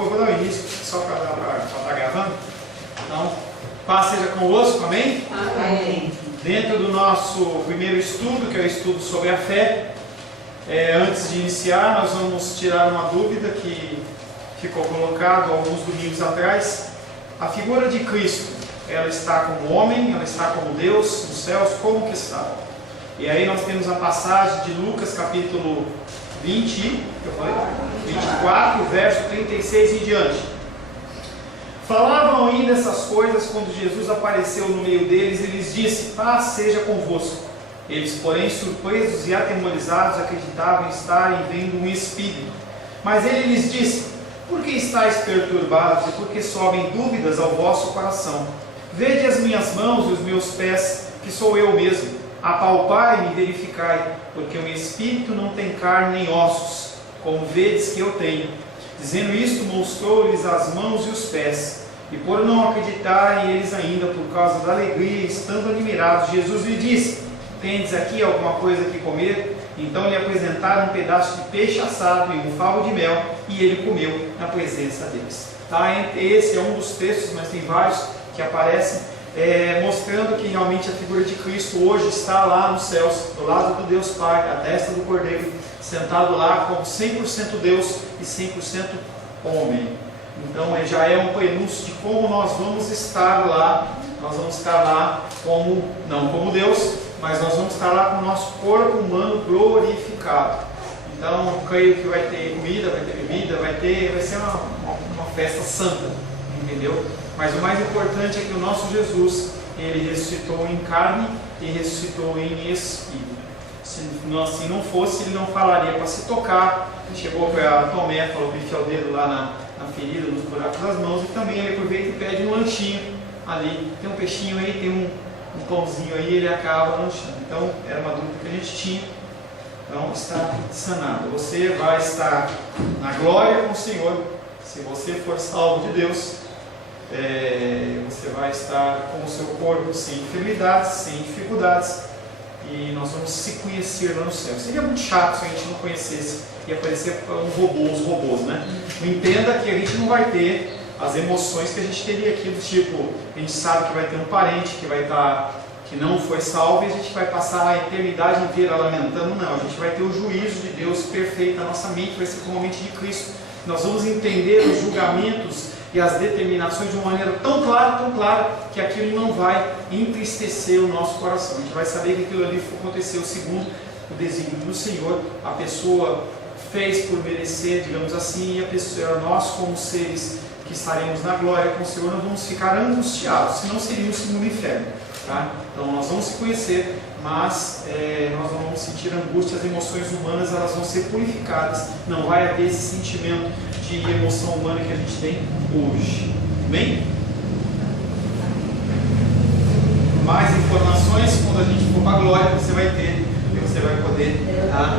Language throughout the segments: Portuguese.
eu vou dar o início, só para estar gravando. Então, paz seja convosco, amém? Amém. Dentro do nosso primeiro estudo, que é o estudo sobre a fé, antes de iniciar, nós vamos tirar uma dúvida que ficou colocado alguns domingos atrás. A figura de Cristo, ela está como homem, ela está como Deus nos céus, como que está? E aí nós temos a passagem de Lucas capítulo 24, verso 36 em diante. Falavam ainda essas coisas quando Jesus apareceu no meio deles e lhes disse: paz seja convosco. Eles, porém, surpresos e atemorizados, acreditavam estarem vendo um espírito. Mas ele lhes disse: por que estáis perturbados e por que sobem dúvidas ao vosso coração? Vede as minhas mãos e os meus pés, que sou eu mesmo. Apalpai-me e verificai, porque o espírito não tem carne nem ossos, como vedes que eu tenho. Dizendo isto, mostrou-lhes as mãos e os pés. E por não acreditarem eles ainda, por causa da alegria, estando admirados, Jesus lhe disse: tendes aqui alguma coisa que comer? Então lhe apresentaram um pedaço de peixe assado e um favo de mel, e ele comeu na presença deles. Tá? Esse é um dos textos, mas tem vários que aparecem, mostrando que realmente a figura de Cristo hoje está lá nos céus, do lado do Deus Pai, à destra do Cordeiro, sentado lá como 100% Deus e 100% homem. Então já é um prenúncio de como nós vamos estar lá. Nós vamos estar lá como, não como Deus, mas nós vamos estar lá com o nosso corpo humano glorificado. Então creio que vai ter comida, vai ter bebida, vai ser uma festa santa, entendeu? Mas o mais importante é que o nosso Jesus, ele ressuscitou em carne e ressuscitou em espírito. Se assim não fosse, ele não falaria para se tocar. Ele chegou para Tomé, falou para enfiar o dedo lá na ferida, nos buracos das mãos, e também ele aproveita e pede um lanchinho ali. Tem um peixinho aí, tem um pãozinho aí, ele acaba lanchando. Então era uma dúvida que a gente tinha. Então está sanado. Você vai estar na glória com o Senhor. Se você for salvo de Deus, você vai estar com o seu corpo sem enfermidades, sem dificuldades, e nós vamos se conhecer lá no céu. Seria muito chato se a gente não conhecesse e aparecer os robôs, né? Entenda que a gente não vai ter as emoções que a gente teria aqui, do tipo, a gente sabe que vai ter um parente que não foi salvo, e a gente vai passar a eternidade inteira lamentando. Não, a gente vai ter o juízo de Deus perfeito na nossa mente, vai ser como a mente de Cristo. Nós vamos entender os julgamentos e as determinações de uma maneira tão clara, que aquilo não vai entristecer o nosso coração. A gente vai saber que aquilo ali aconteceu segundo o desígnio do Senhor. A pessoa fez por merecer, digamos assim, e nós, como seres que estaremos na glória com o Senhor, não vamos ficar angustiados, senão seríamos no inferno. Tá? Então nós vamos se conhecer, mas nós não vamos sentir angústia. As emoções humanas, elas vão ser purificadas. Não vai haver esse sentimento de emoção humana que a gente tem hoje. Amém? Mais informações, quando a gente for para a glória, você vai ter, e você vai poder. Tá?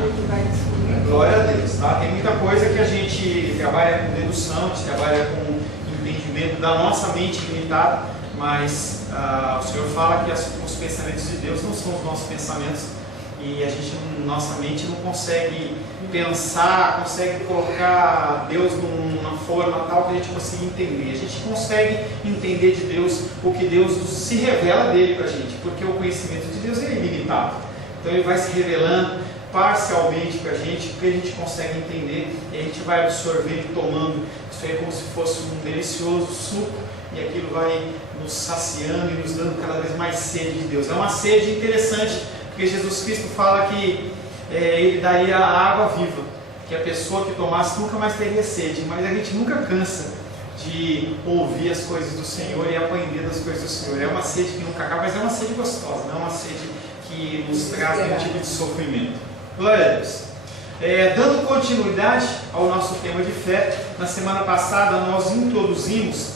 Glória a Deus. Tá? Tem muita coisa que a gente trabalha com dedução, a gente trabalha com entendimento da nossa mente limitada, mas o Senhor fala que os pensamentos de Deus não são os nossos pensamentos, e nossa mente não consegue pensar, consegue colocar Deus numa forma tal que a gente consiga entender. A gente consegue entender de Deus o que Deus se revela dele para a gente, porque o conhecimento de Deus é ilimitado. Então ele vai se revelando parcialmente para a gente, porque a gente consegue entender, e a gente vai absorvendo, tomando. Isso aí é como se fosse um delicioso suco, e aquilo vai nos saciando e nos dando cada vez mais sede de Deus. É uma sede interessante, porque Jesus Cristo fala que ele daria a água viva, que a pessoa que tomasse nunca mais teria sede. Mas a gente nunca cansa de ouvir as coisas do Senhor e aprender das coisas do Senhor. É uma sede que nunca acaba, mas é uma sede gostosa, não é uma sede que nos traz nenhum tipo de sofrimento. Glória a Deus. Dando continuidade ao nosso tema de fé, na semana passada nós introduzimos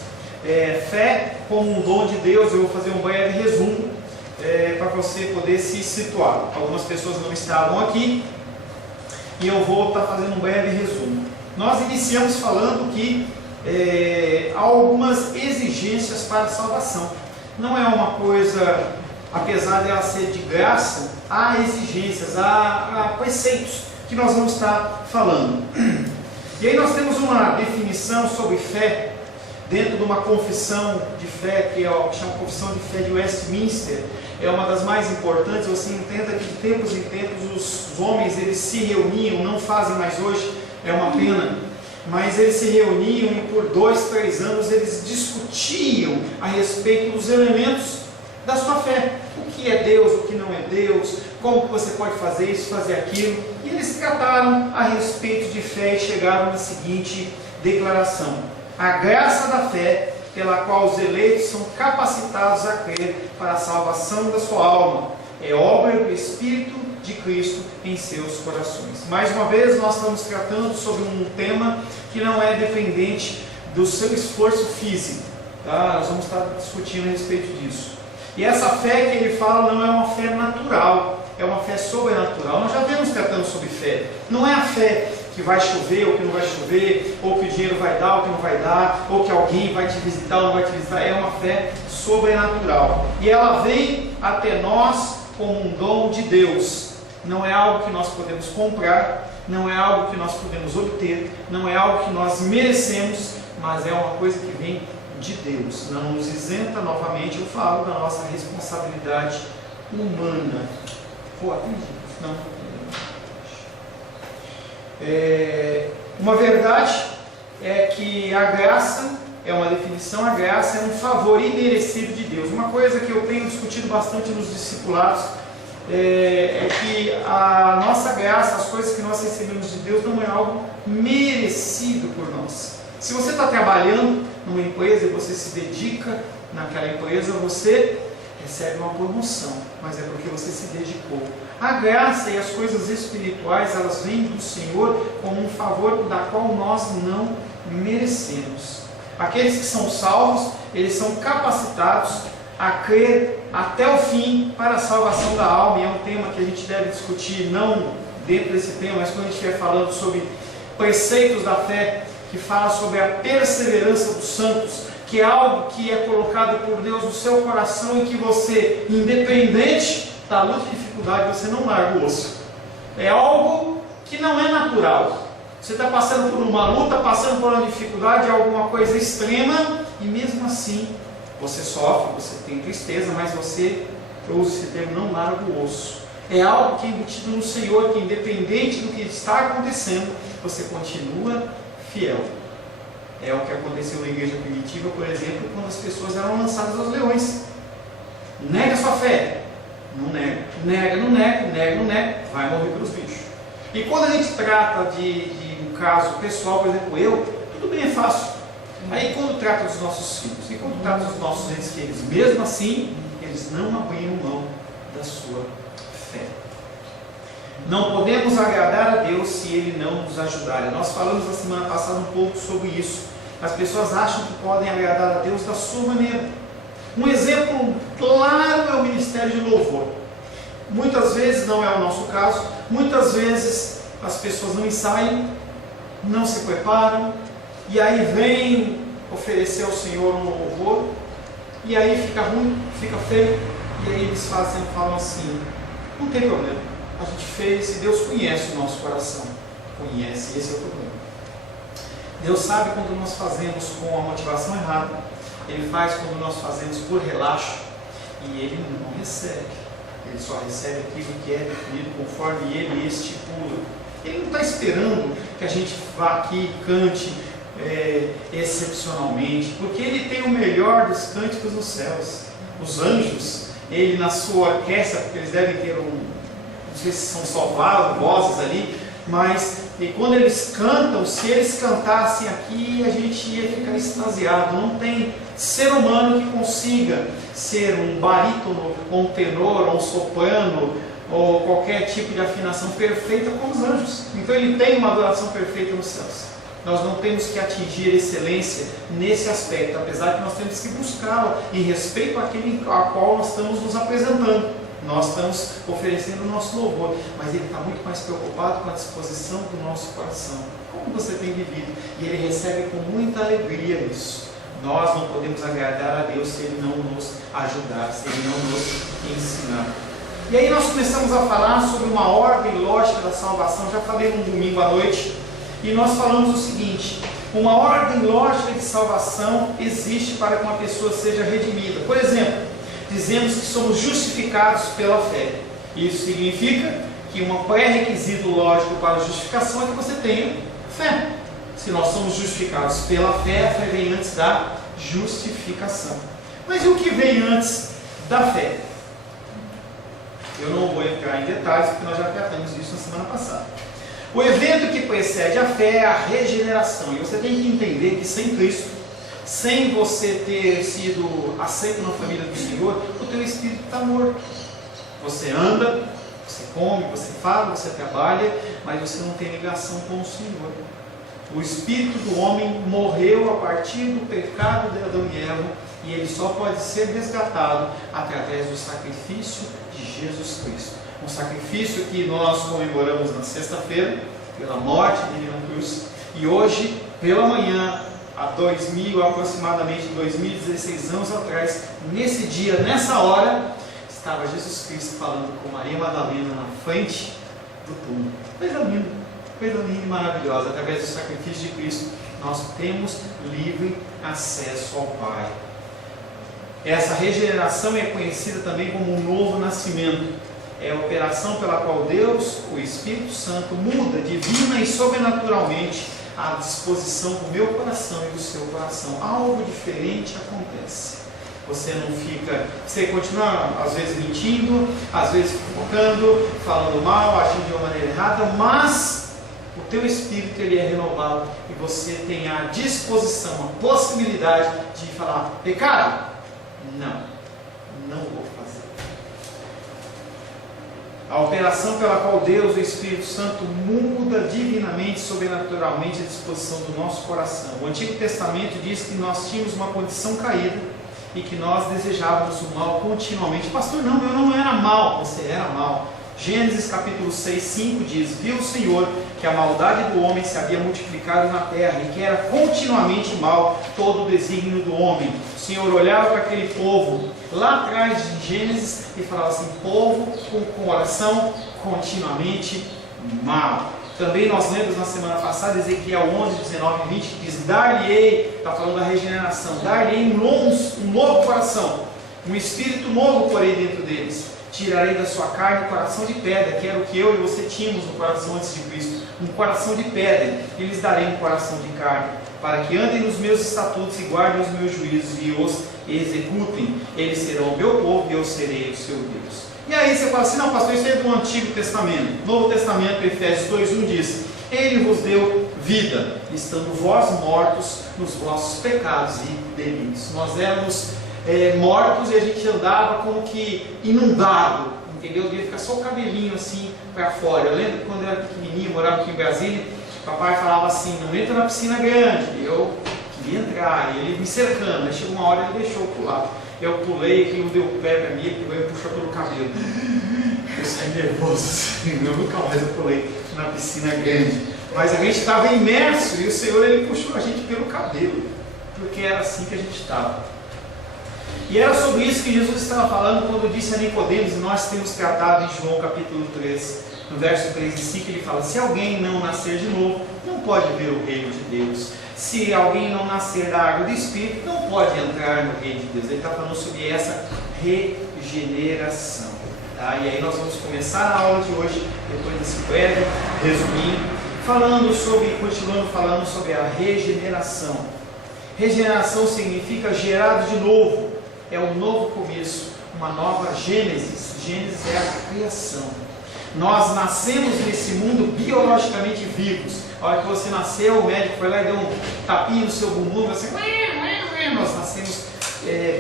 fé como um dom de Deus. Eu vou fazer um breve resumo para você poder se situar. Algumas pessoas não estavam aqui e eu vou estar fazendo um breve resumo. Nós iniciamos falando que há algumas exigências para a salvação. Não é uma coisa, apesar de ela ser de graça, há exigências, há preceitos que nós vamos estar falando. E aí nós temos uma definição sobre fé, dentro de uma confissão de fé, que chama Confissão de Fé de Westminster. É uma das mais importantes. Você entenda que de tempos em tempos os homens eles se reuniam, não fazem mais hoje, é uma pena, mas eles se reuniam e por 2, 3 anos eles discutiam a respeito dos elementos da sua fé. O que é Deus, o que não é Deus, como que você pode fazer isso, fazer aquilo. E eles trataram a respeito de fé e chegaram na seguinte declaração: a graça da fé, pela qual os eleitos são capacitados a crer para a salvação da sua alma, é obra do Espírito de Cristo em seus corações. Mais uma vez, nós estamos tratando sobre um tema que não é dependente do seu esforço físico, tá? Nós vamos estar discutindo a respeito disso. E essa fé que ele fala não é uma fé natural, é uma fé sobrenatural. Nós já vemos tratando sobre fé. Não é a fé que vai chover ou que não vai chover, ou que o dinheiro vai dar ou que não vai dar, ou que alguém vai te visitar ou não vai te visitar. É uma fé sobrenatural. E ela vem até nós como um dom de Deus. Não é algo que nós podemos comprar, não é algo que nós podemos obter, não é algo que nós merecemos, mas é uma coisa que vem de Deus. Não nos isenta, novamente eu falo, da nossa responsabilidade humana. Pô, atendi. Não. Uma verdade é que a graça é uma definição, a graça é um favor imerecido de Deus. Uma coisa que eu tenho discutido bastante nos discipulados é que a nossa graça, as coisas que nós recebemos de Deus, não é algo merecido por nós. Se você está trabalhando numa empresa e você se dedica naquela empresa, você recebe uma promoção, mas é porque você se dedicou. A graça e as coisas espirituais, elas vêm do Senhor como um favor da qual nós não merecemos. Aqueles que são salvos, eles são capacitados a crer até o fim para a salvação da alma. E é um tema que a gente deve discutir, não dentro desse tema, mas quando a gente estiver falando sobre preceitos da fé, que fala sobre a perseverança dos santos, que é algo que é colocado por Deus no seu coração e que você, independente da luta e dificuldade, você não larga o osso. É algo que não é natural. Você está passando por uma luta, passando por uma dificuldade, alguma coisa extrema, e mesmo assim você sofre, você tem tristeza, mas você, eu uso esse termo, não larga o osso. É algo que é embutido no Senhor, que independente do que está acontecendo, você continua fiel. É o que aconteceu na igreja primitiva, por exemplo, quando as pessoas eram lançadas aos leões. Nega a sua fé. Não nega. Nega, não nega, nega, não nega. Vai morrer pelos bichos. E quando a gente trata de um caso pessoal, por exemplo, tudo bem, é fácil. Aí quando trata dos nossos filhos, e quando trata dos nossos entes queridos, mesmo assim, eles não abriram mão da sua fé. Não podemos agradar a Deus se Ele não nos ajudar. Nós falamos na semana passada um pouco sobre isso. As pessoas acham que podem agradar a Deus da sua maneira. Um exemplo claro é o ministério de louvor. Muitas vezes, não é o nosso caso, muitas vezes as pessoas não ensaiam, não se preparam, e aí vem oferecer ao Senhor um louvor, e aí fica ruim, fica feio, e aí eles falam assim: não tem problema, a gente fez e Deus conhece o nosso coração. Conhece, esse é o problema. Deus sabe quando nós fazemos com a motivação errada, Ele faz quando nós fazemos por relaxo, e Ele não recebe. Ele só recebe aquilo que é definido conforme Ele estipula. Ele não está esperando que a gente vá aqui e cante excepcionalmente, porque Ele tem o melhor dos cânticos nos céus. Os anjos, Ele na sua orquestra, porque eles devem ter não sei se são só vozes ali, mas e quando eles cantam, se eles cantassem aqui, a gente ia ficar extasiado. Não tem ser humano que consiga ser um barítono, ou um tenor, ou um soprano, ou qualquer tipo de afinação perfeita como os anjos. Então ele tem uma adoração perfeita nos céus. Nós não temos que atingir excelência nesse aspecto, apesar que nós temos que buscá-la em respeito àquele a qual nós estamos nos apresentando. Nós estamos oferecendo o nosso louvor, mas Ele está muito mais preocupado com a disposição do nosso coração. Como você tem vivido? E Ele recebe com muita alegria isso. Nós não podemos agradar a Deus se Ele não nos ajudar, se Ele não nos ensinar. E aí nós começamos a falar sobre uma ordem lógica da salvação. Já falei no domingo à noite e nós falamos o seguinte: uma ordem lógica de salvação existe para que uma pessoa seja redimida. Por exemplo, dizemos que somos justificados pela fé. Isso significa que um pré-requisito lógico para a justificação é que você tenha fé. Se nós somos justificados pela fé, a fé vem antes da justificação. Mas e o que vem antes da fé? Eu não vou entrar em detalhes, porque nós já tratamos disso na semana passada. O evento que precede a fé é a regeneração. E você tem que entender que sem Cristo, sem você ter sido aceito na família do Senhor, o teu espírito está morto. Você anda, você come, você fala, você trabalha, mas você não tem ligação com o Senhor. O espírito do homem morreu a partir do pecado de Adão e Eva, e ele só pode ser resgatado através do sacrifício de Jesus Cristo. Um sacrifício que nós comemoramos na sexta-feira, pela morte dele na cruz, e hoje, pela manhã, há aproximadamente 2016 anos atrás, nesse dia, nessa hora, estava Jesus Cristo falando com Maria Madalena na frente do túmulo. Coisa linda e maravilhosa. Através do sacrifício de Cristo, nós temos livre acesso ao Pai. Essa regeneração é conhecida também como um novo nascimento. É a operação pela qual Deus, o Espírito Santo, muda divina e sobrenaturalmente a disposição do meu coração e do seu coração. Algo diferente acontece. Você não fica, você continua às vezes mentindo, às vezes fofocando, falando mal, agindo de uma maneira errada, mas o teu espírito ele é renovado e você tem a disposição, a possibilidade de falar: pecado? Não vou fazer. A operação pela qual Deus, o Espírito Santo, muda divinamente, sobrenaturalmente a disposição do nosso coração. O Antigo Testamento diz que nós tínhamos uma condição caída e que nós desejávamos o mal continuamente. Pastor, não, eu não era mal. Você era mal. Gênesis capítulo 6, 5 diz: viu o Senhor que a maldade do homem se havia multiplicado na terra e que era continuamente mal todo o desígnio do homem. O Senhor olhava para aquele povo lá atrás de Gênesis e falava assim: povo com coração continuamente mal. Também nós lemos na semana passada Ezequiel 11, 19 e 20 que diz: dar-lhe-ei, está falando da regeneração, dar-lhe-ei um novo coração, um espírito novo porém dentro deles. Tirarei da sua carne um coração de pedra, que era o que eu e você tínhamos no coração antes de Cristo, um coração de pedra, e lhes darei um coração de carne, para que andem nos meus estatutos e guardem os meus juízos e os executem. Eles serão o meu povo e eu serei o seu Deus. E aí você fala assim: não, pastor, isso é do Antigo Testamento. Novo Testamento, Efésios 2:1 diz: ele vos deu vida, estando vós mortos nos vossos pecados e delitos. Nós éramos mortos e a gente andava como que inundado, entendeu? Devia ficar só o cabelinho assim para fora. Eu lembro que quando eu era pequenininho, morava aqui em Brasília, papai falava assim: não entra na piscina grande. Eu queria entrar, e ele me cercando. Aí chegou uma hora e ele deixou eu pular. Eu pulei, aquilo deu o pé para mim, ele me puxou pelo cabelo. Eu saí nervoso assim, eu nunca mais eu pulei na piscina grande. Mas a gente estava imerso e o Senhor ele puxou a gente pelo cabelo, porque era assim que a gente estava. E era sobre isso que Jesus estava falando quando disse a Nicodemos, e nós temos tratado em João capítulo 3, no verso 3 e 5, ele fala: se alguém não nascer de novo, não pode ver o reino de Deus. Se alguém não nascer da água do Espírito, não pode entrar no reino de Deus. Ele está falando sobre essa regeneração. Tá? E aí nós vamos começar a aula de hoje, depois desse breve resuminho, continuando falando sobre a regeneração. Regeneração significa gerado de novo. É um novo começo, uma nova Gênesis. Gênesis é a criação. Nós nascemos nesse mundo biologicamente vivos. A hora que você nasceu, o médico foi lá e deu um tapinha no seu bumbum, você... Nós nascemos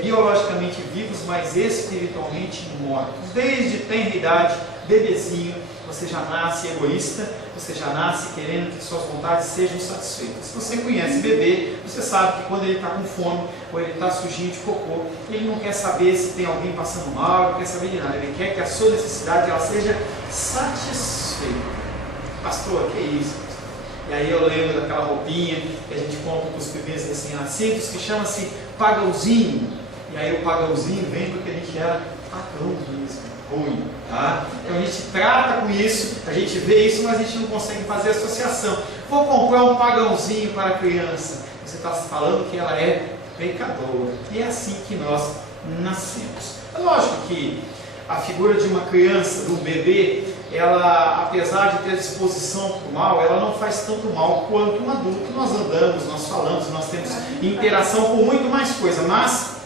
biologicamente vivos, mas espiritualmente mortos. Desde tenra idade, bebezinho, você já nasce egoísta, você já nasce querendo que suas vontades sejam satisfeitas. Se você conhece bebê, você sabe que quando ele está com fome, ou ele está sujinho de cocô, ele não quer saber se tem alguém passando mal, ele não quer saber de nada, ele quer que a sua necessidade ela seja satisfeita. Pastor, que isso? E aí eu lembro daquela roupinha que a gente compra com os bebês recém-nascidos, que chama-se pagãozinho. E aí o pagãozinho vem porque a gente era pagão mesmo, ruim. Tá? Então a gente trata com isso, a gente vê isso, mas a gente não consegue fazer associação. Vou comprar um pagãozinho para a criança. Você está falando que ela é pecadora. E é assim que nós nascemos. É lógico que a figura de uma criança, do bebê, ela, apesar de ter disposição para o mal, ela não faz tanto mal quanto um adulto. Nós andamos, nós falamos, nós temos interação com muito mais coisa, mas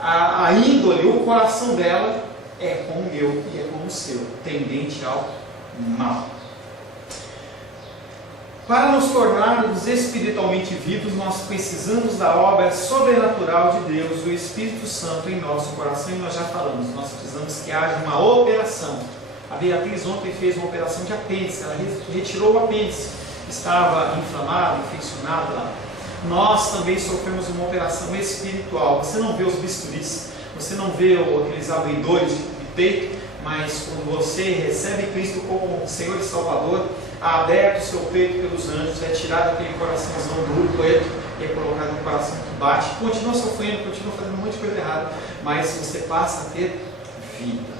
a índole, o coração dela é como o meu e é como o seu, tendente ao mal. Para nos tornarmos espiritualmente vivos, nós precisamos da obra sobrenatural de Deus, o Espírito Santo em nosso coração, e nós já falamos, nós precisamos que haja uma operação. A Beatriz ontem fez uma operação de apêndice, ela retirou o apêndice, estava inflamado, infeccionado lá. Nós também sofremos uma operação espiritual. Você não vê os bisturis, você não vê aqueles abridores de peito, mas quando você recebe Cristo como Senhor e Salvador, aberto o seu peito pelos anjos, é tirado aquele coraçãozão duro, preto, e é colocado um coração que bate, continua sofrendo, continua fazendo um monte de coisa errada, mas você passa a ter vida.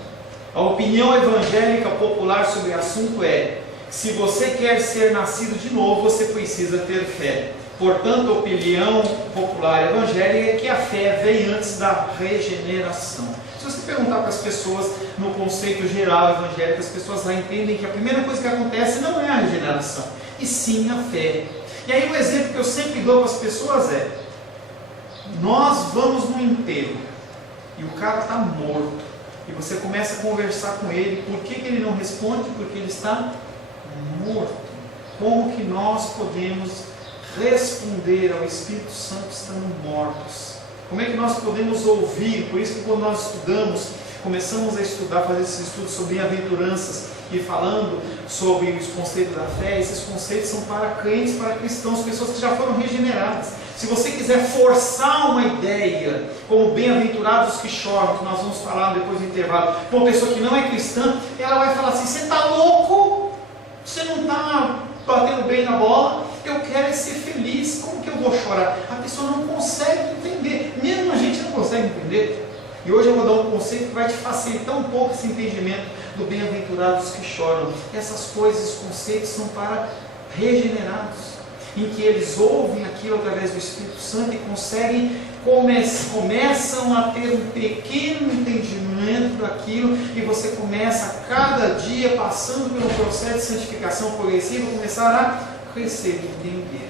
A opinião evangélica popular sobre o assunto é: se você quer ser nascido de novo, você precisa ter fé. Portanto, a opinião popular evangélica é que a fé vem antes da regeneração. Se você perguntar para as pessoas no conceito geral evangélico, as pessoas lá entendem que a primeira coisa que acontece não é a regeneração, e sim a fé. E aí o exemplo que eu sempre dou para as pessoas é: nós vamos no enterro e o cara está morto, e você começa a conversar com ele. Por que ele não responde? Porque ele está morto. Como que nós podemos responder ao Espírito Santo estando mortos? Como é que nós podemos ouvir? Por isso que quando nós estudamos, começamos a estudar, fazer esses estudos sobre bem-aventuranças e falando sobre os conceitos da fé, esses conceitos são para crentes, para cristãos, pessoas que já foram regeneradas. Se você quiser forçar uma ideia, como bem-aventurados que choram, que nós vamos falar depois do intervalo, para uma pessoa que não é cristã, ela vai falar assim: você está louco? Você não está batendo bem na bola? Eu quero é ser feliz, como que eu vou chorar? A pessoa não consegue entender, mesmo a gente não consegue entender. E hoje eu vou dar um conceito que vai te facilitar um pouco esse entendimento do bem-aventurados que choram. Essas coisas, esses conceitos são para regenerados, em que eles ouvem aquilo através do Espírito Santo e conseguem, começam a ter um pequeno entendimento daquilo, e você começa a cada dia, passando pelo processo de santificação progressiva, começar a crescer e entender.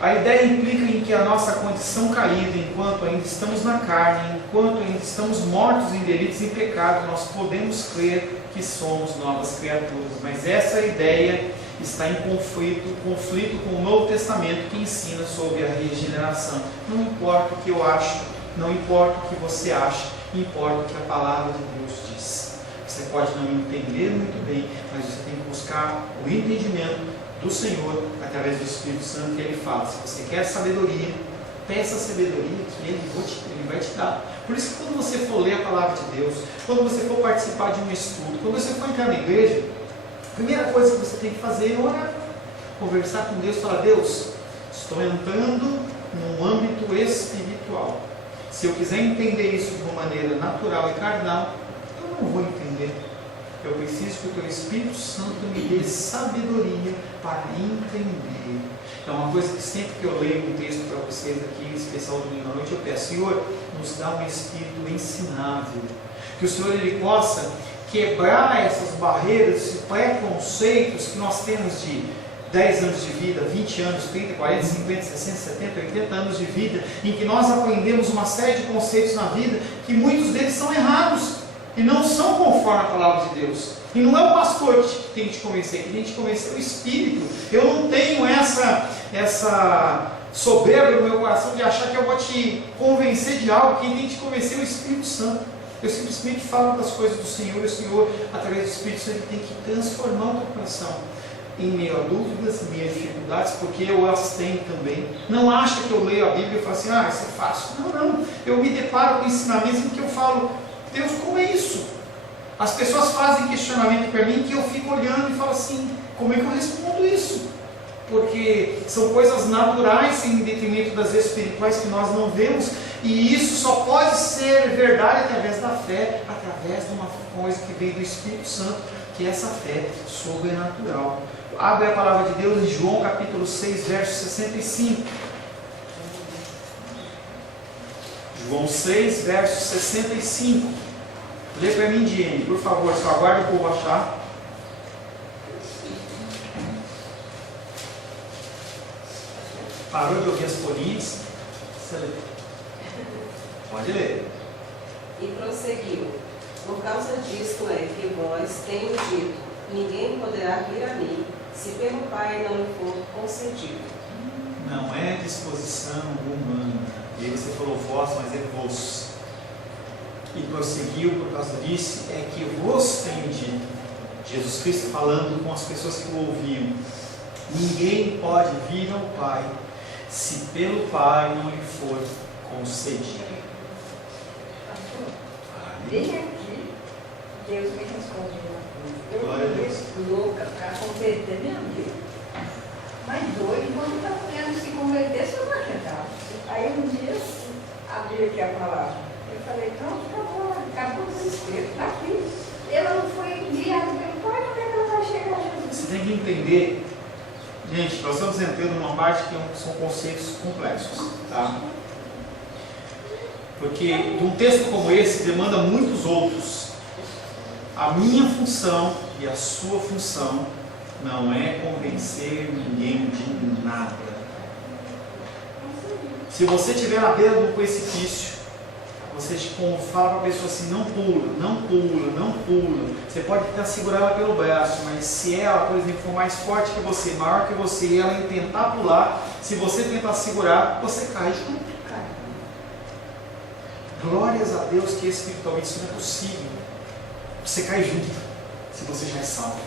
A ideia implica em que a nossa condição caída, enquanto ainda estamos na carne, enquanto ainda estamos mortos em delitos e em pecado, nós podemos crer que somos novas criaturas. Mas essa ideia está em conflito com o Novo Testamento, que ensina sobre a regeneração. Não importa o que eu acho, não importa o que você acha, importa o que a palavra de Deus diz. Você pode não entender muito bem, mas você tem que buscar o entendimento do Senhor através do Espírito Santo, que Ele fala. Se você quer sabedoria, peça a sabedoria que Ele vai te dar. Por isso que quando você for ler a palavra de Deus, quando você for participar de um estudo, quando você for entrar na igreja, a primeira coisa que você tem que fazer é orar, conversar com Deus, falar: Deus, estou entrando num âmbito espiritual. Se eu quiser entender isso de uma maneira natural e carnal, eu não vou entender. Eu preciso que o Teu Espírito Santo me dê sabedoria para entender. É uma coisa que sempre que eu leio um texto para vocês aqui, em especial domingo à noite, eu peço: Senhor, nos dá um espírito ensinável. Que o Senhor Ele possa quebrar essas barreiras, esses preconceitos que nós temos de 10 anos de vida, 20 anos, 30, 40, 50, 60, 70, 80 anos de vida, em que nós aprendemos uma série de conceitos na vida, que muitos deles são errados e não são conforme a palavra de Deus. E não é o pastor que tem que te convencer, que tem que te convencer é o Espírito. Eu não tenho essa soberba no meu coração de achar que eu vou te convencer de algo. Quem tem que te convencer é o Espírito Santo. Eu simplesmente falo das coisas do Senhor, e o Senhor, através do Espírito Santo, tem que transformar o teu coração em meio a dúvidas, em meio a dificuldades, porque eu as tenho também. Não acha que eu leio a Bíblia e falo assim: isso é fácil. Não. Eu me deparo com ensinamentos em que eu falo: Deus, como é isso? As pessoas fazem questionamento para mim que eu fico olhando e falo assim: como é que eu respondo isso? porque são coisas naturais em detrimento das espirituais que nós não vemos, e isso só pode ser verdade através da fé, através de uma coisa que vem do Espírito Santo, que é essa fé sobrenatural. Abre a palavra de Deus em João capítulo 6, verso 65. João 6, verso 65. Lê para mim, Diene, por favor, só aguarde o povo achar. Parou de ouvir as folhinhas? Você lê. Pode ler. E prosseguiu: por causa disto é que vós tenho dito, ninguém poderá vir a mim, se pelo Pai não lhe for concedido. Não é disposição humana. E aí você falou vós, mas é vos. E prosseguiu por causa disso, é que vos tenho dito. Jesus Cristo falando com as pessoas que o ouviam: ninguém pode vir ao Pai, se pelo Pai não lhe for concedido. Bem aqui, Deus me respondeu uma coisa. Eu estou louca para converter minha vida. Mas doido, quando está querendo se converter, você não acreditava. Aí um dia, abri aqui a palavra. Eu falei, pronto, acabou o desespero, está aqui. Ela não foi enviada pelo Pai, como é que ela vai chegar a Jesus? Você tem que entender, gente, nós estamos entrando numa parte que são conceitos complexos, tá? Porque de um texto como esse demanda muitos outros. A minha função e a sua função não é convencer ninguém de nada. Se você estiver à beira do precipício, você fala para a pessoa assim: não pula, não pula, não pula. Você pode tentar segurar ela pelo braço, mas se ela, por exemplo, for mais forte que você, maior que você, e ela tentar pular, se você tentar segurar, você cai junto. Glórias a Deus que espiritualmente isso não é possível. Você cai junto, se você já é salvo.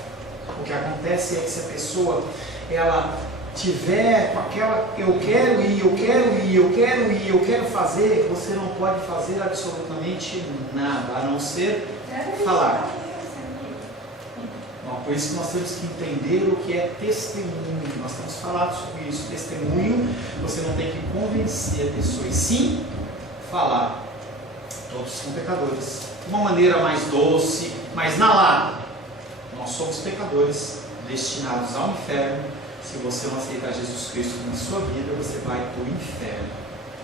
O que acontece é que se a pessoa ela tiver com aquela eu quero ir, eu quero ir, eu quero ir, eu quero fazer, você não pode fazer absolutamente nada, a não ser falar. Bom, por isso que nós temos que entender o que é testemunho. Nós temos falado sobre isso. Testemunho, você não tem que convencer a pessoa, e sim falar. Todos são pecadores. De uma maneira mais doce, mas na lata. Nós somos pecadores, destinados ao inferno. Se você não aceitar Jesus Cristo na sua vida, você vai para o inferno.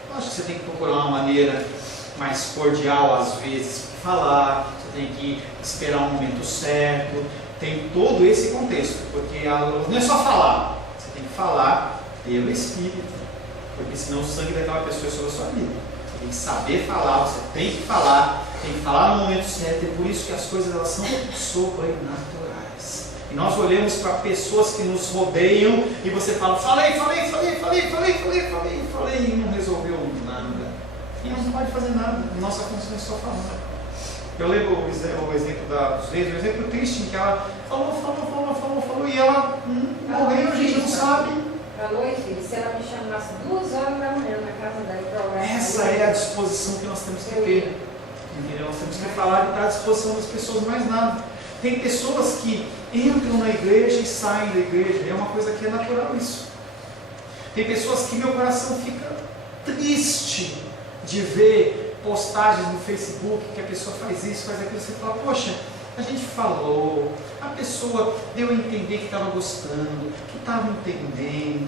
Eu acho que você tem que procurar uma maneira mais cordial, às vezes, de falar. Você tem que esperar um momento certo. Tem todo esse contexto. Porque não é só falar. Você tem que falar pelo Espírito. Porque senão o sangue daquela pessoa é sobre a sua vida. Tem que saber falar, você tem que falar no momento certo, e por isso que as coisas elas são sobrenaturais. E nós olhamos para pessoas que nos rodeiam e você fala, falei, e não resolveu nada. E não pode fazer nada, nossa função é só falar. Eu lembro o exemplo dos reis, um exemplo triste, em que ela falou, e ela morreu, a gente não sabe. Falou, filho, se ela me chamasse 2 horas da manhã na casa dela para orar. Essa é a disposição que nós temos que ter. Entendeu? Nós temos que falar e estar à disposição das pessoas, mais nada. Tem pessoas que entram na igreja e saem da igreja. É uma coisa que é natural isso. Tem pessoas que meu coração fica triste de ver postagens no Facebook que a pessoa faz isso, faz aquilo. Você fala, poxa, a gente falou, a pessoa deu a entender que estava gostando, que estava entendendo.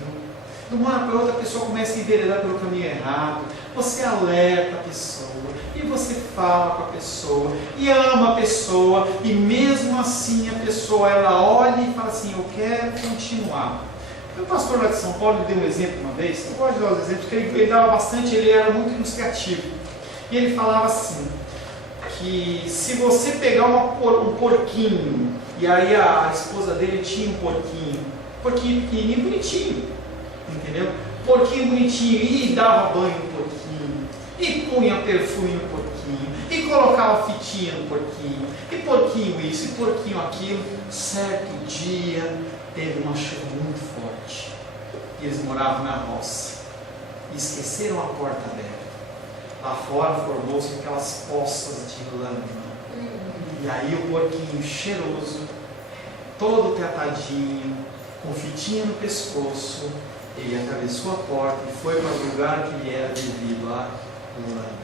De uma hora para outra a pessoa começa a enveredar pelo caminho errado. Você alerta a pessoa, e você fala com a pessoa, e ama a pessoa, e mesmo assim a pessoa ela olha e fala assim, eu quero continuar. O pastor lá de São Paulo deu um exemplo uma vez, eu gosto de dar os exemplos, porque ele dava bastante, ele era muito ilustrativo. E ele falava assim, que se você pegar um porquinho, e aí a esposa dele tinha um porquinho pequenininho, bonitinho, entendeu? Porquinho bonitinho, e dava banho no porquinho, e punha perfume no porquinho, e colocava fitinha no porquinho, e porquinho isso, e porquinho aquilo. Certo dia, teve uma chuva muito forte, e eles moravam na roça, e esqueceram a porta aberta. Lá fora formou-se aquelas poças de lama. E aí o porquinho cheiroso, todo tratadinho, com fitinha no pescoço, ele atravessou a porta e foi para o lugar que lhe era devido, a lama.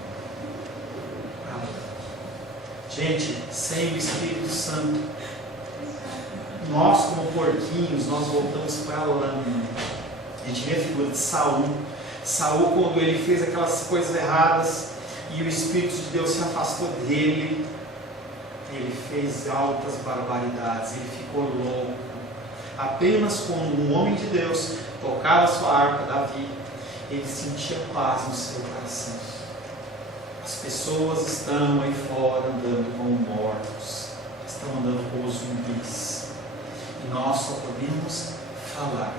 Gente, sem o Espírito Santo, nós como porquinhos, nós voltamos para a lama. A gente vê a figura de Saul. Saul, quando ele fez aquelas coisas erradas e o Espírito de Deus se afastou dele, ele fez altas barbaridades, ele ficou louco. Apenas quando um homem de Deus tocava a sua harpa, Davi, ele sentia paz no seu coração. As pessoas estão aí fora andando como mortos, estão andando como zumbis, e nós só podemos falar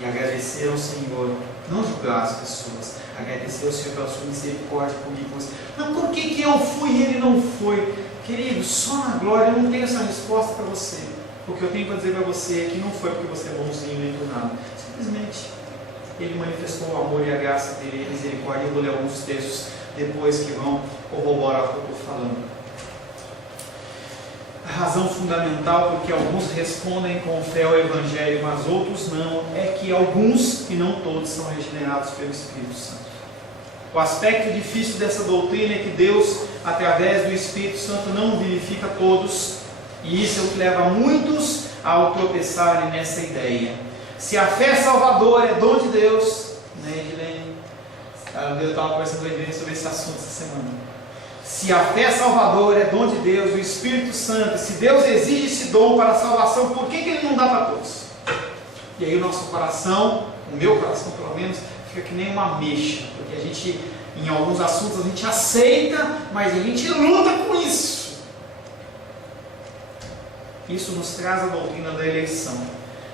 e agradecer ao Senhor, não julgar as pessoas, agradecer ao Senhor pela sua misericórdia comigo. Mas por que eu fui e ele não foi? Querido, só na glória. Eu não tenho essa resposta para você. O que eu tenho para dizer para você é que não foi porque você é bonzinho nem por nada. Simplesmente ele manifestou o amor e a graça dele, a misericórdia. Eu vou ler alguns textos depois que vão corroborar o que eu estou falando. A razão fundamental porque alguns respondem com fé ao Evangelho, mas outros não, é que alguns e não todos são regenerados pelo Espírito Santo. O aspecto difícil dessa doutrina é que Deus, através do Espírito Santo, não vivifica todos, e isso é o que leva muitos a tropeçarem nessa ideia. Se a fé salvadora é dom de Deus, né, Edilene? Eu estava conversando com a Edilene sobre esse assunto essa semana. Se a fé salvadora é dom de Deus, o Espírito Santo, se Deus exige esse dom para a salvação, por que ele não dá para todos? E aí o nosso coração, o meu coração pelo menos, fica que nem uma ameixa, porque a gente, em alguns assuntos, a gente aceita, mas a gente luta com isso. Isso nos traz a doutrina da eleição.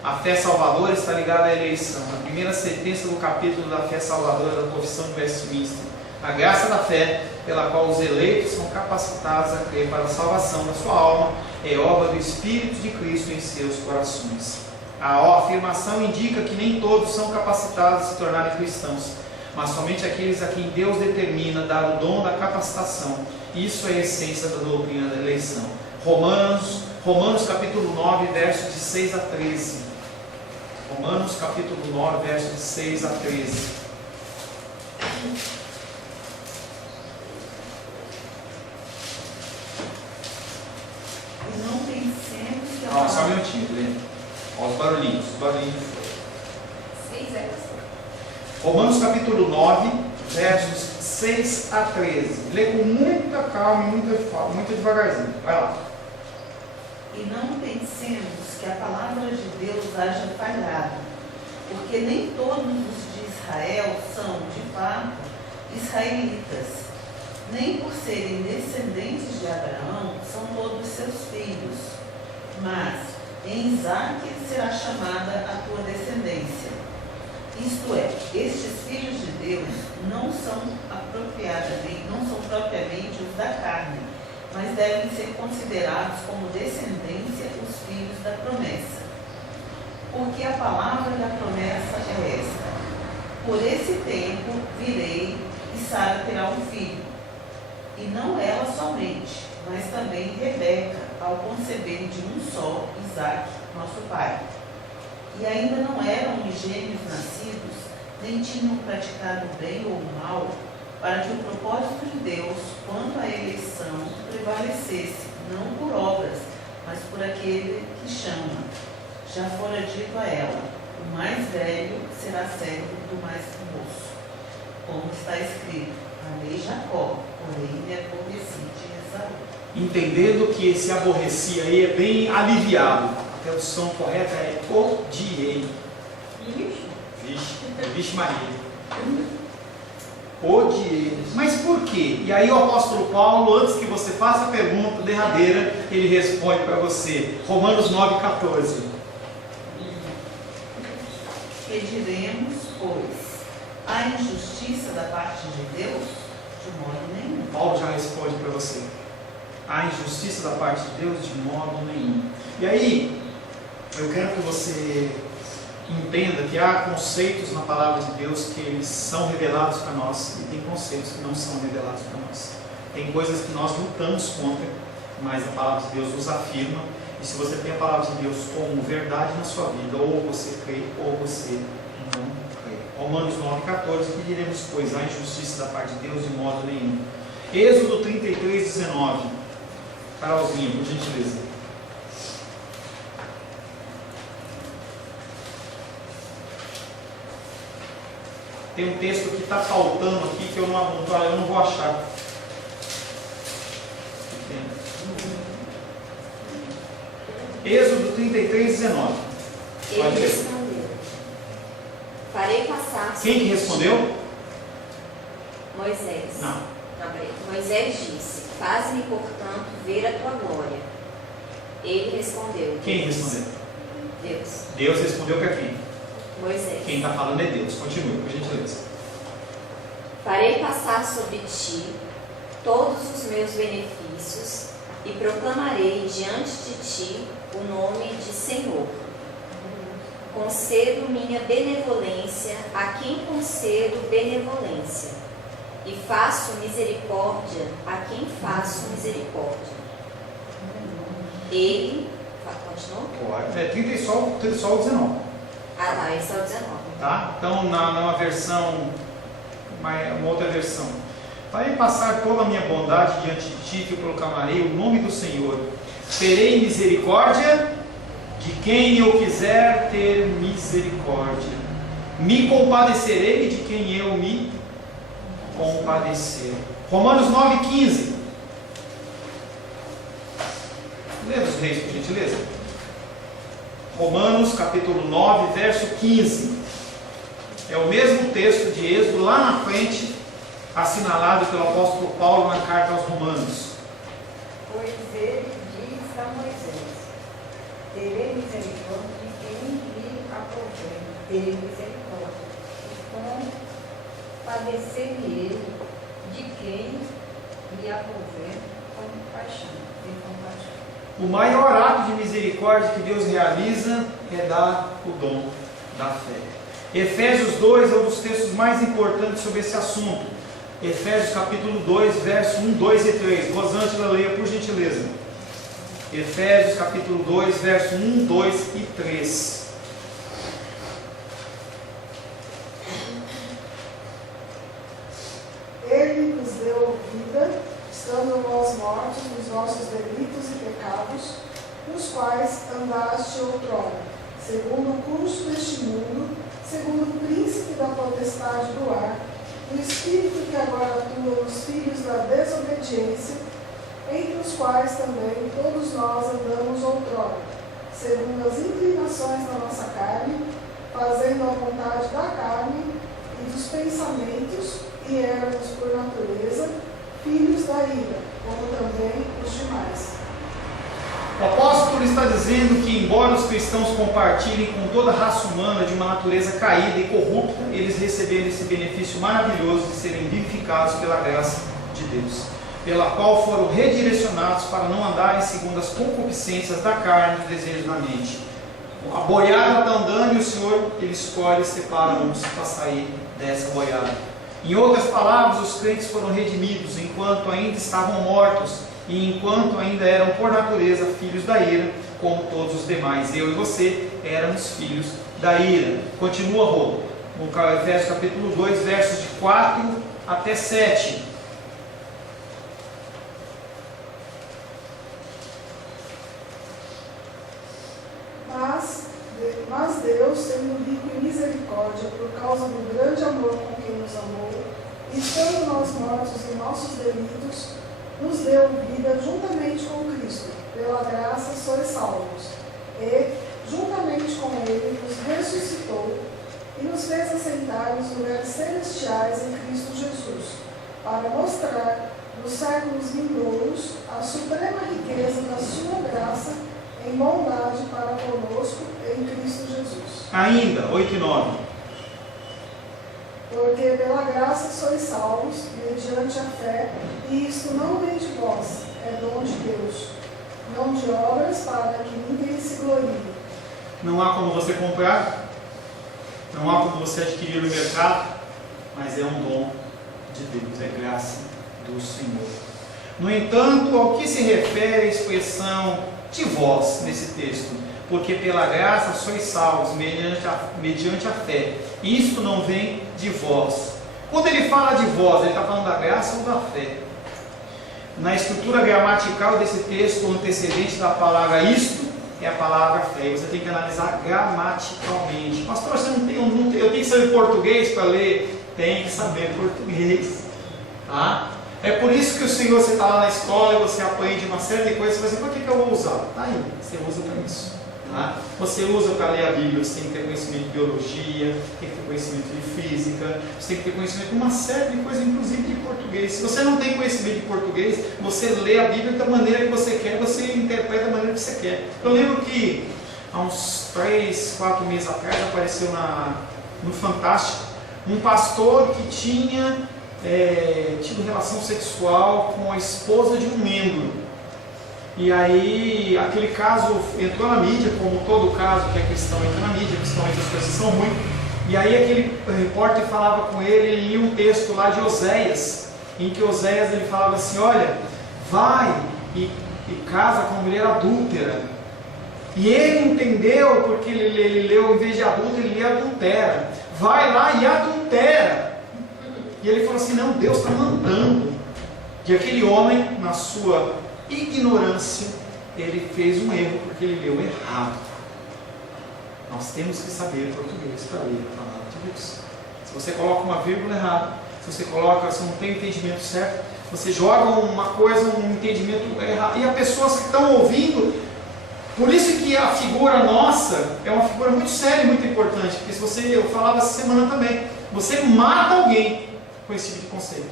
A fé salvadora está ligada à eleição. Na primeira sentença do capítulo da fé salvadora da Confissão de Westminster, a graça da fé, pela qual os eleitos são capacitados a crer para a salvação da sua alma, é obra do Espírito de Cristo em seus corações. A afirmação indica que nem todos são capacitados a se tornarem cristãos, mas somente aqueles a quem Deus determina dar o dom da capacitação. Isso é a essência da doutrina da eleição. Romanos capítulo 9, versos de 6 a 13. Romanos capítulo 9, versos de 6 a 13. E não pensemos que Só um minutinho, Lê. Olha os barulhinhos de fora. 6 é assim. Romanos capítulo 9, versos 6 a 13. Lê com muita calma e muito devagarzinho. Vai lá. E não pensemos que a palavra de Deus haja falhado, porque nem todos os de Israel são, de fato, israelitas. Nem por serem descendentes de Abraão são todos seus filhos. Mas em Isaque será chamada a tua descendência. Isto é, estes filhos de Deus não são propriamente os da carne, mas devem ser considerados como descendência os filhos da promessa. Porque a palavra da promessa é esta: por esse tempo virei e Sara terá um filho. E não ela somente, mas também Rebeca, ao conceber de um só, Isaque, nosso pai. E ainda não eram gêmeos nascidos, nem tinham praticado o bem ou o mal, para que o propósito de Deus, quanto à eleição, prevalecesse, não por obras, mas por aquele que chama. Já fora dito a ela: o mais velho será servo do mais moço. Como está escrito: amei Jacó, porém me aborreci de Esaú. Entendendo que esse aborreci aí é bem aliviado. A tradução correta é odiei. Vixe Maria. Odiei. Mas por quê? E aí o apóstolo Paulo, antes que você faça a pergunta derradeira, ele responde para você. Romanos 9,14. Que diremos, pois, a injustiça da parte de Deus? De modo nenhum. Paulo já responde para você. A injustiça da parte de Deus? De modo nenhum. E aí, eu quero que você entenda que há conceitos na palavra de Deus que eles são revelados para nós e tem conceitos que não são revelados para nós. Tem coisas que nós lutamos contra, mas a palavra de Deus nos afirma, e E se você tem a palavra de Deus como verdade na sua vida, ou você crê, ou você não crê. Romanos 9,14, que diremos, pois, há injustiça da parte de Deus de modo nenhum. Êxodo 33,19. Carolzinha, por gentileza. Tem um texto que está faltando aqui que eu não vou achar. Êxodo 33,19. Ele respondeu: farei passar. Quem que respondeu? Moisés. Não. Peraí. Moisés disse: faze-me, portanto, ver a tua glória. Ele respondeu. Quem respondeu? Deus. Deus respondeu para quem? Moisés. Quem está falando é Deus. Continue, por gentileza. Farei passar sobre ti todos os meus benefícios e proclamarei diante de ti o nome de Senhor. Concedo minha benevolência a quem concedo benevolência, e faço misericórdia a quem faço misericórdia. Ele, continua? É 30 só o 19. Ah, tá, esse é o 19. Tá? Então, numa versão, uma outra versão. Farei passar toda a minha bondade diante de ti, que proclamarei o nome do Senhor. Terei misericórdia de quem eu quiser ter misericórdia. Me compadecerei de quem eu me compadecer. Romanos 9,15. Lê os reis, por gentileza. Romanos capítulo 9, verso 15. É o mesmo texto de Êxodo, lá na frente, assinalado pelo apóstolo Paulo na carta aos Romanos. Pois ele diz a Moisés: terei misericórdia de quem lhe aprovei, terei misericórdia, e compadecer-me de quem lhe aprouver compaixão. O maior ato de misericórdia que Deus realiza é dar o dom da fé. Efésios 2 é um dos textos mais importantes sobre esse assunto. Efésios capítulo 2, verso 1, 2 e 3. Rosângela, leia por gentileza. Efésios capítulo 2, verso 1, 2 e 3. Ele nos deu vida, estando nós mortos nos nossos delitos e pecados, nos quais andaste outrora, segundo o curso deste mundo, segundo o príncipe da potestade do ar, o espírito que agora atua nos filhos da desobediência, entre os quais também todos nós andamos outrora, segundo as inclinações da nossa carne, fazendo a vontade da carne e dos pensamentos, e éramos por natureza filhos da ira, como também os demais. O apóstolo está dizendo que, embora os cristãos compartilhem com toda a raça humana de uma natureza caída e corrupta, eles receberam esse benefício maravilhoso de serem vivificados pela graça de Deus, pela qual foram redirecionados para não andarem segundo as concupiscências da carne e os desejos da mente. A boiada está andando e o Senhor, Ele escolhe e separa uns para sair dessa boiada. Em outras palavras, os crentes foram redimidos enquanto ainda estavam mortos e enquanto ainda eram por natureza filhos da ira, como todos os demais. Eu e você éramos filhos da ira. Continua, Rô, no Efésios capítulo 2, versos de 4 até 7. Mas Deus, sendo rico em misericórdia, por causa do grande amor com quem nos amou, e estando nós mortos em nossos delitos, nos deu vida juntamente com Cristo. Pela graça sois salvos. E, juntamente com Ele, nos ressuscitou e nos fez assentar nos lugares celestiais em Cristo Jesus, para mostrar nos séculos vindouros a suprema riqueza da sua graça em bondade para conosco em Cristo Jesus. Ainda, 8 e 9. Porque pela graça sois salvos, mediante a fé, e isto não vem de vós, é dom de Deus, não de obras, para que ninguém se glorie. Não há como você comprar, não há como você adquirir no mercado, mas é um dom de Deus, é graça do Senhor. No entanto, ao que se refere a expressão de vós nesse texto, porque pela graça sois salvos mediante a fé. Isto não vem de vós. Quando ele fala de vós, ele está falando da graça ou da fé? Na estrutura gramatical desse texto, o antecedente da palavra isto é a palavra fé. Você tem que analisar gramaticalmente. Pastor, você não tem, eu tenho que saber português para ler? Tem que saber português. Tá? É por isso que o Senhor, você está lá na escola e você aprende uma série de coisas. Você vai dizer, para que eu vou usar? Tá aí, você usa para isso. Tá? Você usa para ler a Bíblia, você tem que ter conhecimento de biologia, tem que ter conhecimento de física, você tem que ter conhecimento de uma série de coisas, inclusive de português. Se você não tem conhecimento de português, você lê a Bíblia da maneira que você quer, você interpreta da maneira que você quer. Eu lembro que há uns 3, 4 meses atrás apareceu no Fantástico um pastor que tinha tido relação sexual com a esposa de um membro. E aí, aquele caso entrou na mídia, como todo caso que é cristão entra na mídia, principalmente as coisas são ruins. E aí, aquele repórter falava com ele lia um texto lá de Oséias, em que Oséias ele falava assim: olha, vai e casa com uma mulher adúltera. E ele entendeu, porque ele leu, em vez de adulto, ele lia adultera. Vai lá e adultera. E ele falou assim: não, Deus está mandando. E aquele homem, na sua ignorância, ele fez um erro porque ele leu errado. Nós temos que saber português para ler a palavra de Deus. Se você coloca uma vírgula errada, se você não tem o entendimento certo, você joga uma coisa, um entendimento errado, e as pessoas que estão ouvindo. Por isso que a figura nossa é uma figura muito séria e muito importante, porque eu falava essa semana também, você mata alguém com esse tipo de conceito.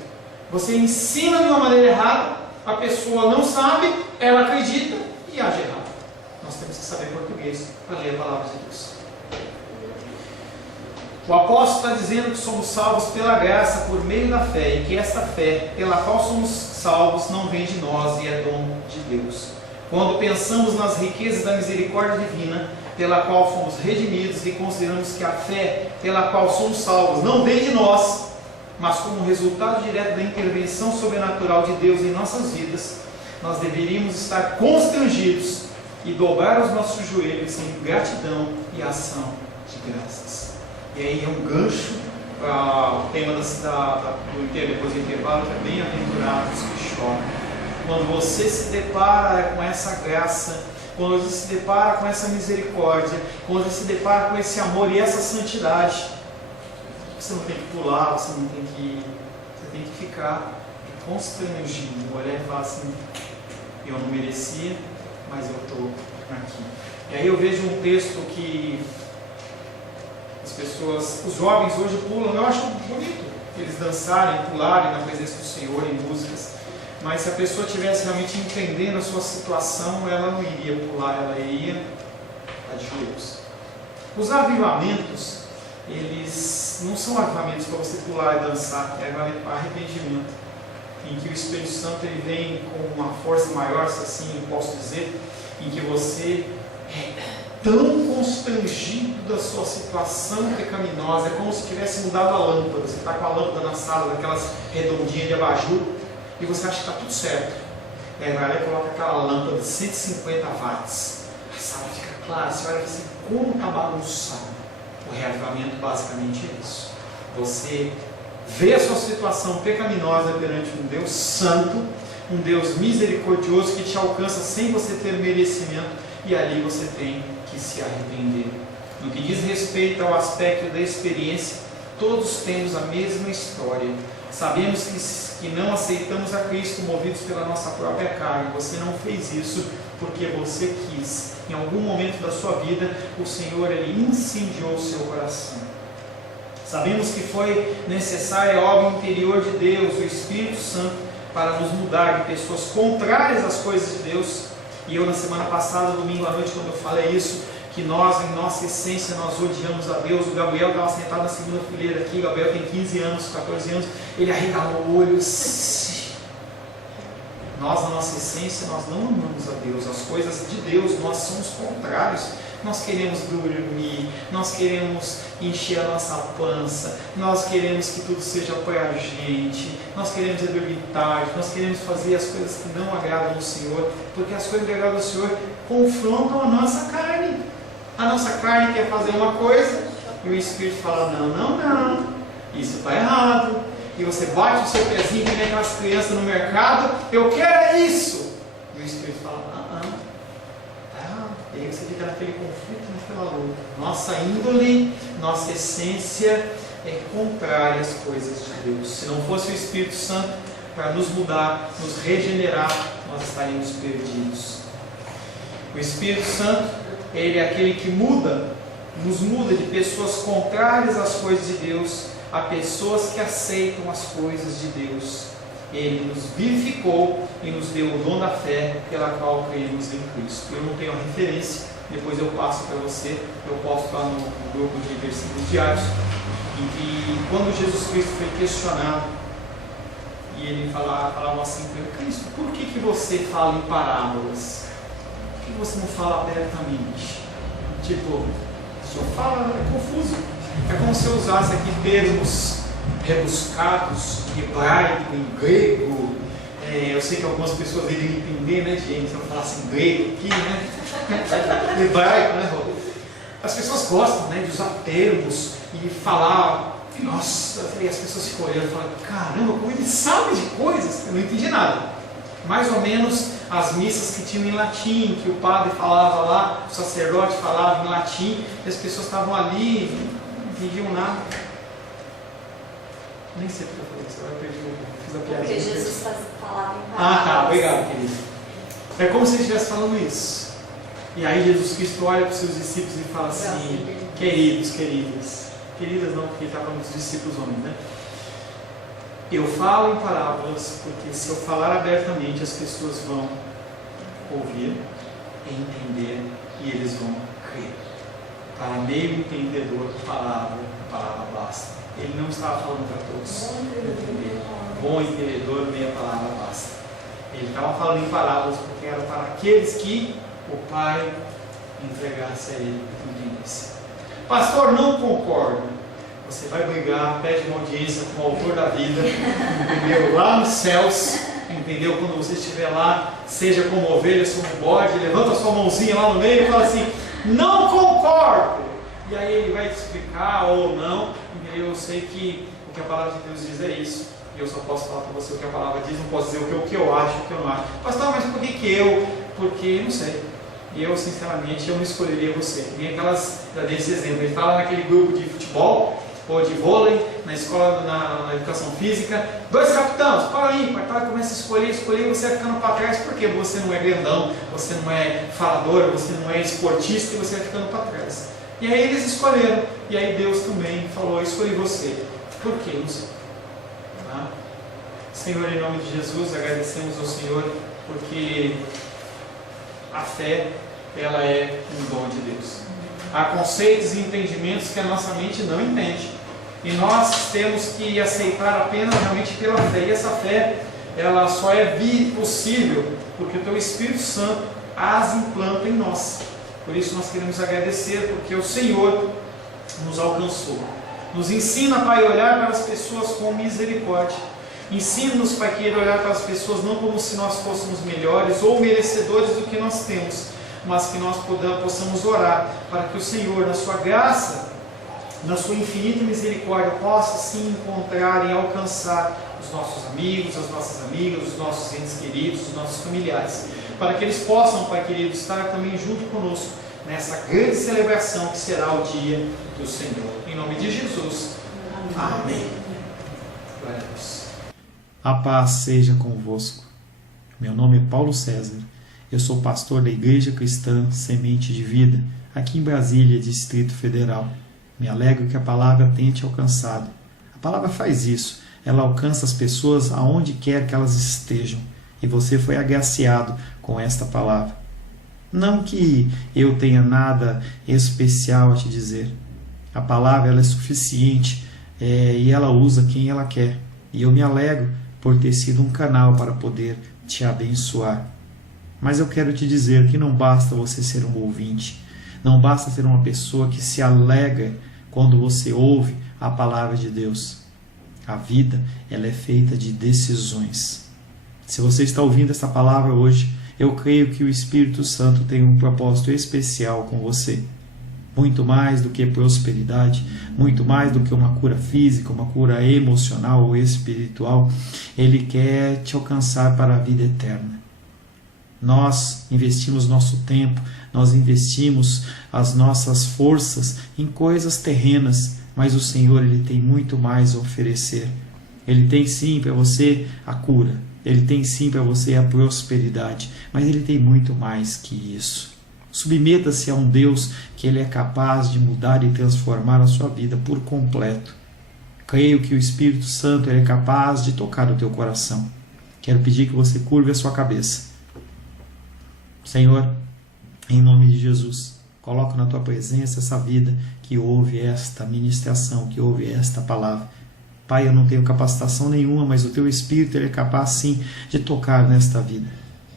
Você ensina de uma maneira errada, a pessoa não sabe, ela acredita e age errado. Nós temos que saber português para ler a palavra de Deus. O apóstolo está dizendo que somos salvos pela graça por meio da fé, e que essa fé pela qual somos salvos não vem de nós e é dom de Deus. Quando pensamos nas riquezas da misericórdia divina, pela qual fomos redimidos, e consideramos que a fé pela qual somos salvos não vem de nós, mas como resultado direto da intervenção sobrenatural de Deus em nossas vidas, nós deveríamos estar constrangidos e dobrar os nossos joelhos em gratidão e ação de graças. E aí é um gancho para o tema depois do intervalo, que é bem-aventurados que choram. Quando você se depara com essa graça, quando você se depara com essa misericórdia, quando você se depara com esse amor e essa santidade, você não tem que pular, você tem que ficar constrangido, olhar e falar assim: eu não merecia, mas eu estou aqui. E aí eu vejo um texto que os jovens hoje pulam. Eu acho bonito eles dançarem, pularem na presença do Senhor em músicas, mas se a pessoa estivesse realmente entendendo a sua situação, ela não iria pular, ela iria de joelhos. Os avivamentos, eles não são avivamentos para você pular e dançar, é arrependimento, em que o Espírito Santo ele vem com uma força maior, se assim eu posso dizer, em que você é tão constrangido da sua situação pecaminosa, é como se tivesse mudado a lâmpada. Você está com a lâmpada na sala, daquelas redondinhas de abajur, e você acha que está tudo certo. E aí vai lá e coloca aquela lâmpada de 150 watts, a sala fica clara, você olha assim, como está bagunçado. O reavivamento basicamente é isso. Você vê a sua situação pecaminosa perante um Deus santo, um Deus misericordioso que te alcança sem você ter merecimento, e ali você tem que se arrepender. No que diz respeito ao aspecto da experiência, todos temos a mesma história. Sabemos que não aceitamos a Cristo movidos pela nossa própria carne. Você não fez isso porque você quis. Em algum momento da sua vida, o Senhor ele incendiou o seu coração. Sabemos que foi necessária a obra interior de Deus, o Espírito Santo, para nos mudar de pessoas contrárias às coisas de Deus. E eu na semana passada, domingo à noite, quando eu falei isso, que nós, em nossa essência, nós odiamos a Deus. O Gabriel estava sentado na segunda fileira aqui, o Gabriel tem 15 anos, 14 anos, ele arregalou o olho. Nós, na nossa essência, nós não amamos a Deus. As coisas de Deus, nós somos contrários. nós queremos dormir, nós queremos encher a nossa pança, nós queremos que tudo seja para a gente, nós queremos dormir tarde, nós queremos fazer as coisas que não agradam ao Senhor, porque as coisas que agradam ao Senhor confrontam a nossa carne. A nossa carne quer fazer uma coisa e o Espírito fala, não, isso está errado. E você bate o seu pezinho que nem aquelas crianças no mercado, eu quero isso. E o Espírito fala, está errado. E aí você fica naquele conflito, naquela luta. Nossa índole, nossa essência é contrária às coisas de Deus. Se não fosse o Espírito Santo para nos mudar, nos regenerar, nós estaríamos perdidos. O Espírito Santo, ele é aquele que nos muda de pessoas contrárias às coisas de Deus a pessoas que aceitam as coisas de Deus. Ele nos vivificou e nos deu o dom da fé pela qual cremos em Cristo. Eu não tenho a referência, depois eu passo para você, eu posto lá no grupo de versículos diários, em que quando Jesus Cristo foi questionado, e ele falava assim para ele, Cristo, por que você fala em parábolas? Por que você não fala abertamente? Tipo, o senhor fala, é confuso. É como se eu usasse aqui termos rebuscados, hebraico, em grego. Eu sei que algumas pessoas iriam entender, né, gente? Se eu falasse em grego aqui, né? Hebraico, né, Rô? As pessoas gostam, né, de usar termos e falar. Nossa, e as pessoas ficam olhando e falam, caramba, como ele sabe de coisas? Eu não entendi nada. Mais ou menos as missas que tinham em latim, que o padre falava lá, o sacerdote falava em latim, e as pessoas estavam ali, não entendiam nada. Nem sei porque eu falei isso, agora eu perdi fiz a piada. Porque Jesus falava em parábolas. Ah, tá, obrigado, querido. É como se ele estivesse falando isso. E aí Jesus Cristo olha para os seus discípulos e fala assim, queridos, queridas não, porque ele está falando dos discípulos homens, né? Eu falo em parábolas porque se eu falar abertamente as pessoas vão ouvir, entender e eles vão crer. Para meio entendedor, a palavra basta. Ele não estava falando para todos. Bom entendedor, meia palavra basta. Ele estava falando em parábolas porque era para aqueles que o Pai entregasse a ele e entendesse. Pastor, não concordo. Você vai brigar, pede uma audiência com o autor da vida, entendeu? Lá nos céus, entendeu? Quando você estiver lá, seja como ovelha, como bode, levanta a sua mãozinha lá no meio e fala assim, não concordo! E aí ele vai te explicar ou não, entendeu? Eu sei que o que a palavra de Deus diz é isso, e eu só posso falar para você o que a palavra diz, não posso dizer o que eu acho, o que eu não acho. Pastor, mas por que eu? Porque não sei. E eu, sinceramente, eu não escolheria você. Nem aquelas, já dei esse exemplo, ele fala naquele grupo de futebol, ou de vôlei, na escola, na educação física, 2 capitães, para ímpar, tá? Começa a escolher, e você vai ficando para trás, porque você não é grandão, você não é falador, você não é esportista, e você vai ficando para trás. E aí eles escolheram, e aí Deus também falou, escolhi você. Por quê? Não sei. Tá? Senhor, em nome de Jesus, agradecemos ao Senhor, porque a fé, ela é um dom de Deus. Há conceitos e entendimentos que a nossa mente não entende. E nós temos que aceitar apenas realmente pela fé. E essa fé, ela só é possível porque o Teu Espírito Santo as implanta em nós. Por isso nós queremos agradecer, porque o Senhor nos alcançou. Nos ensina, Pai, a olhar para as pessoas com misericórdia. Ensina-nos, Pai, querer olhar para as pessoas não como se nós fôssemos melhores ou merecedores do que nós temos, mas que nós possamos orar para que o Senhor, na sua graça, na sua infinita misericórdia, possa sim encontrar e alcançar os nossos amigos, as nossas amigas, os nossos entes queridos, os nossos familiares, para que eles possam, Pai querido, estar também junto conosco nessa grande celebração que será o dia do Senhor. Em nome de Jesus. Amém. Glória a Deus. A paz seja convosco. Meu nome é Paulo César. Eu sou pastor da Igreja Cristã Semente de Vida, aqui em Brasília, Distrito Federal. Me alegro que a palavra tenha te alcançado. A palavra faz isso. Ela alcança as pessoas aonde quer que elas estejam. E você foi agraciado com esta palavra. Não que eu tenha nada especial a te dizer. A palavra ela é suficiente e ela usa quem ela quer. E eu me alegro por ter sido um canal para poder te abençoar. Mas eu quero te dizer que não basta você ser um ouvinte. Não basta ser uma pessoa que se alegra quando você ouve a palavra de Deus. A vida, ela é feita de decisões. Se você está ouvindo essa palavra hoje, eu creio que o Espírito Santo tem um propósito especial com você. Muito mais do que prosperidade, muito mais do que uma cura física, uma cura emocional ou espiritual, Ele quer te alcançar para a vida eterna. Nós investimos nosso tempo, nós investimos as nossas forças em coisas terrenas, mas o Senhor, Ele tem muito mais a oferecer. Ele tem sim para você a cura, Ele tem sim para você a prosperidade, mas Ele tem muito mais que isso. Submeta-se a um Deus que Ele é capaz de mudar e transformar a sua vida por completo. Creio que o Espírito Santo é capaz de tocar o teu coração. Quero pedir que você curve a sua cabeça. Senhor, em nome de Jesus, coloco na tua presença essa vida que ouve esta ministração, que ouve esta palavra. Pai, eu não tenho capacitação nenhuma, mas o teu Espírito Ele é capaz sim de tocar nesta vida,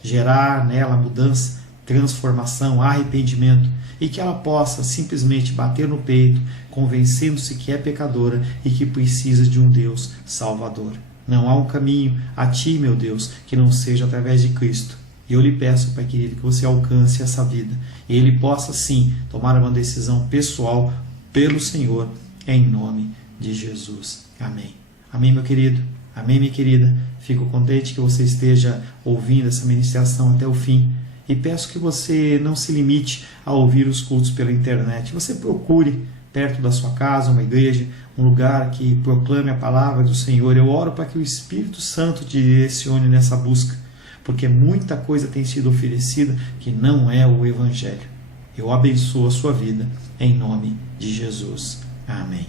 gerar nela mudança, transformação, arrependimento, e que ela possa simplesmente bater no peito, convencendo-se que é pecadora e que precisa de um Deus salvador. Não há um caminho a ti, meu Deus, que não seja através de Cristo. E eu lhe peço, Pai querido, que você alcance essa vida e ele possa sim tomar uma decisão pessoal pelo Senhor, em nome de Jesus. Amém. Amém, meu querido. Amém, minha querida. Fico contente que você esteja ouvindo essa ministração até o fim. E peço que você não se limite a ouvir os cultos pela internet. Você procure perto da sua casa uma igreja, um lugar que proclame a palavra do Senhor. Eu oro para que o Espírito Santo te direcione nessa busca, porque muita coisa tem sido oferecida que não é o Evangelho. Eu abençoo a sua vida em nome de Jesus. Amém.